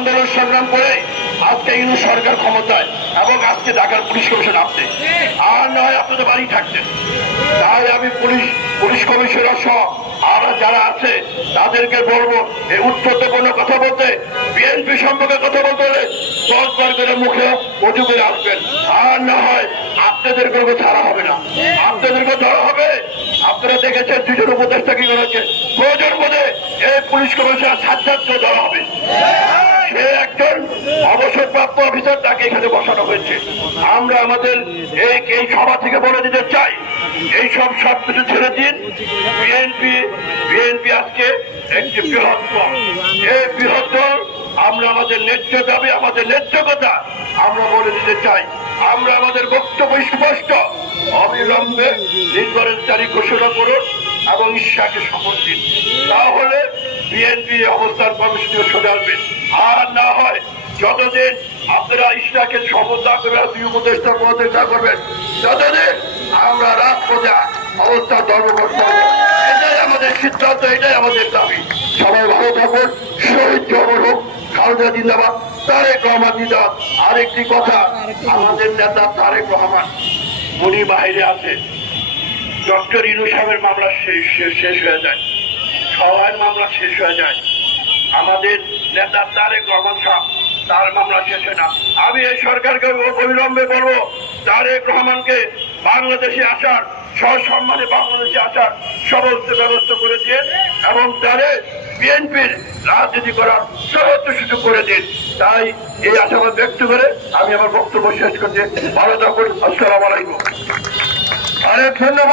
আন্দোলন সংগ্রাম করে আজকে ইউনূস সরকার ক্ষমতায় এবং আজকে ঢাকার পুলিশ কমিশন আসছে, আর নয় আপনাদের বাড়ি থাকতেন। তাই আমি পুলিশ কমিশনার সহ আর যারা আছে তাদেরকে বলবো এই উত্তরপূর্ণ কথা বলতে, বিএনপি সম্পর্কে কথা বলতে হলে 10 বার করে মুখে উঁচু করে আসবেন, আর না হয় আপনাদেরকে ছাড়া হবে না, আপনাদেরকে ধরা হবে। আপনারা দেখেছেন 2 জন উপদেষ্টা কি করেছে, প্রয়োজন বোধে এই পুলিশ কমিশনার সাজ্জাদকে ধরা হবে। সে একজন অবসরপ্রাপ্ত অফিসার, তাকে এখানে বসানো হয়েছে। আমরা আমাদের এই সভা থেকে বলে দিতে চাই, এই সব কিছু ছেড়ে দিন। বিএনপি আজকে একটি বৃহৎ দল, এই বৃহৎ দল। আমরা আমাদের ন্যায্য দাবি, আমাদের ন্যায্য কথা আমরা বলে দিতে চাই। আমরা আমাদের বক্তব্য স্পষ্ট, অবিলম্বে নির্বাচনের তারিখ ঘোষণা করুন এবং ইশাকে শপথ দিন, তাহলে বিএনপি অবস্থান কর্মসূচি সরে আসবে। আর না হয় যতদিন আপনারা ইশাকে শপথ না করবেন, 2 উপদেষ্টা প্রতিষ্ঠা করবেন, ততদিন আমরা রাজপথে অবস্থা ধর্মঘট করব। এটাই আমাদের সিদ্ধান্ত, এটাই আমাদের দাবি। সবাই ভালো থাকুন, শহীদ জবর হোক, খালেদা জিন্দাবাদ, তারেক রহমান জিন্দাবাদ। আরেকটি কথা, আমাদের নেতা তারেক রহমান উনি বাইরে আছে, ডক্টর ইউনূস সাহেবের মামলা শেষ হয়ে যায়, সবার মামলা শেষ হয়ে যায়, আমাদের নেতা তারেক রহমান সাহেব তার মামলা শেষ হয় না। আমি এই সরকারকে অবিলম্বে বলবো, তারেক রহমানকে বাংলাদেশে আসার, সসম্মানে বাংলাদেশে আসার সমস্ত ব্যবস্থা করে দিন এবং তাদের বিএনপির রাজনীতি করার সর্বোচ্চ সুযোগ করে দিন। তাই এই আশাবাদ ব্যক্ত করে আমি আমার বক্তব্য শেষ করছি। ভালো থাকুন, আসসালামু আলাইকুম। অনেক ধন্যবাদ।